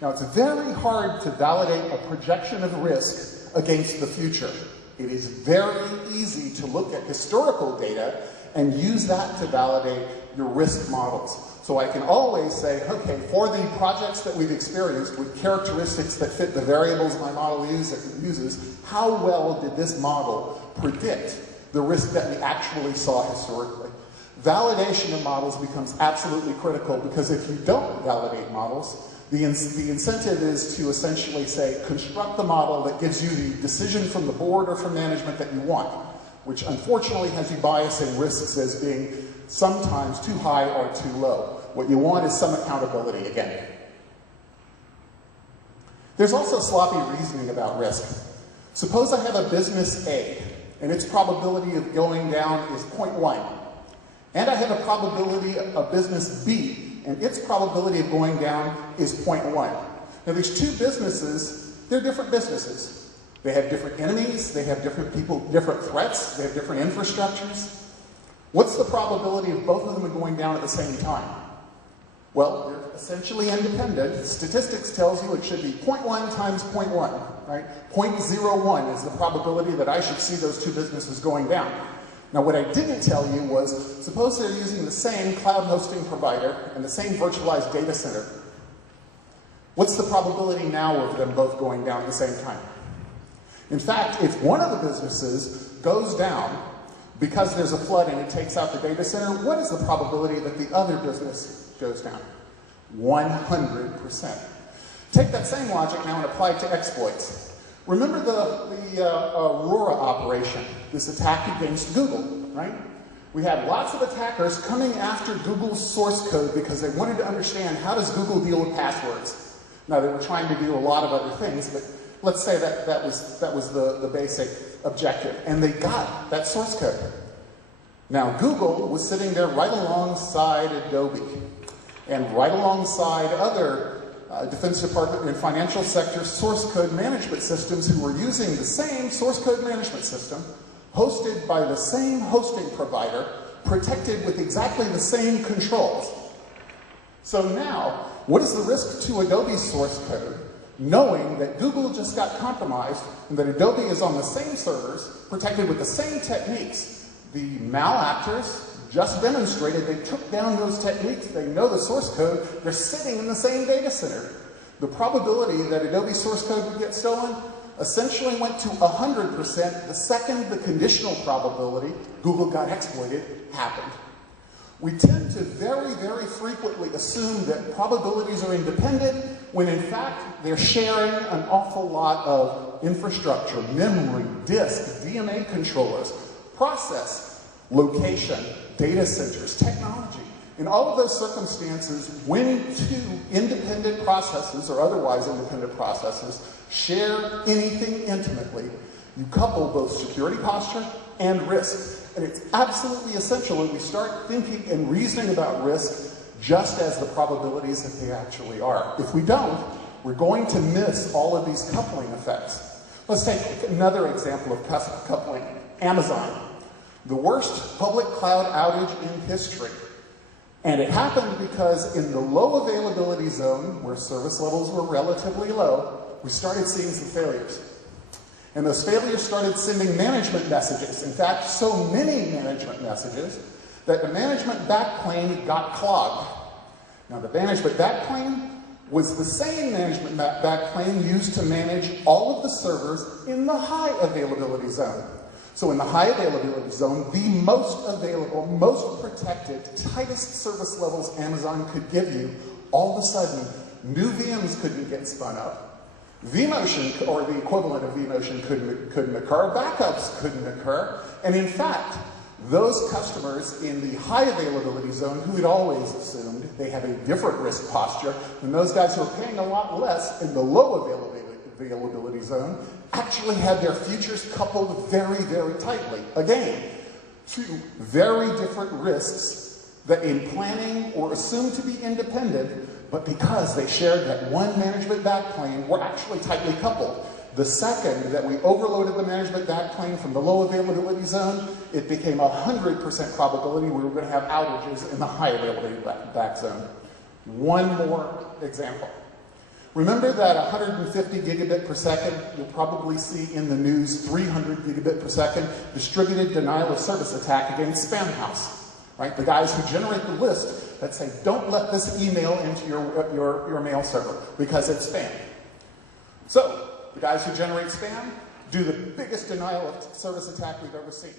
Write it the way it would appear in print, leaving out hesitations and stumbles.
Now, it's very hard to validate a projection of risk against the future. It is very easy to look at historical data and use that to validate your risk models. So I can always say, okay, for the projects that we've experienced with characteristics that fit the variables my model uses, how well did this model predict the risk that we actually saw historically? Validation of models becomes absolutely critical, because if you don't validate models, the incentive is to essentially say, construct the model that gives you the decision from the board or from management that you want, which unfortunately has you biasing risks as being sometimes too high or too low. What you want is some accountability again. There's also sloppy reasoning about risk. Suppose I have a business A, and its probability of going down is 0.1. And I have a probability of business B, and its probability of going down is 0.1. Now, these two businesses, they're different businesses. They have different enemies, they have different people, different threats, they have different infrastructures. What's the probability of both of them going down at the same time? Well, they're essentially independent. Statistics tells you it should be 0.1 times 0.1, right? 0.01 is the probability that I should see those two businesses going down. Now, what I didn't tell you was, suppose they're using the same cloud hosting provider and the same virtualized data center. What's the probability now of them both going down at the same time? In fact, if one of the businesses goes down because there's a flood and it takes out the data center, what is the probability that the other business goes down? 100%. Take that same logic now and apply it to exploits. Remember the Aurora operation, this attack against Google, right? We had lots of attackers coming after Google's source code because they wanted to understand, how does Google deal with passwords? Now, they were trying to do a lot of other things, but let's say that was the basic objective. And they got that source code. Now, Google was sitting there right alongside Adobe and right alongside other Defense Department and financial sector source code management systems who were using the same source code management system, hosted by the same hosting provider, protected with exactly the same controls. So now, what is the risk to Adobe's source code, knowing that Google just got compromised and that Adobe is on the same servers, protected with the same techniques? The malactors just demonstrated they took down those techniques, they know the source code, they're sitting in the same data center. The probability that Adobe source code would get stolen essentially went to 100% the second the conditional probability, Google got exploited, happened. We tend to very, very frequently assume that probabilities are independent when in fact they're sharing an awful lot of infrastructure, memory, disk, DMA controllers, process, location, data centers, technology. In all of those circumstances, when two independent processes or otherwise independent processes share anything intimately, you couple both security posture and risk. And it's absolutely essential that we start thinking and reasoning about risk just as the probabilities that they actually are. If we don't, we're going to miss all of these coupling effects. Let's take another example of coupling. Amazon. The worst public cloud outage in history. And it happened because in the low availability zone, where service levels were relatively low, we started seeing some failures. And those failures started sending management messages. In fact, so many management messages that the management backplane got clogged. Now, the management backplane was the same management backplane used to manage all of the servers in the high availability zone. So in the high availability zone, the most available, most protected, tightest service levels Amazon could give you, all of a sudden, new VMs couldn't get spun up. vMotion, or the equivalent of vMotion, couldn't occur. Backups couldn't occur. And in fact, those customers in the high availability zone, who had always assumed they have a different risk posture than those guys who are paying a lot less in the low availability zone, actually had their futures coupled very, very tightly. Again, two very different risks that in planning were assumed to be independent, but because they shared that one management backplane, were actually tightly coupled. The second that we overloaded the management backplane from the low availability zone, it became 100% probability we were going to have outages in the high availability back zone. One more example. Remember that 150 gigabit per second, you'll probably see in the news 300 gigabit per second distributed denial of service attack against Spamhaus, right? The guys who generate the list that say, don't let this email into your mail server because it's spam. So, the guys who generate spam do the biggest denial of service attack we've ever seen.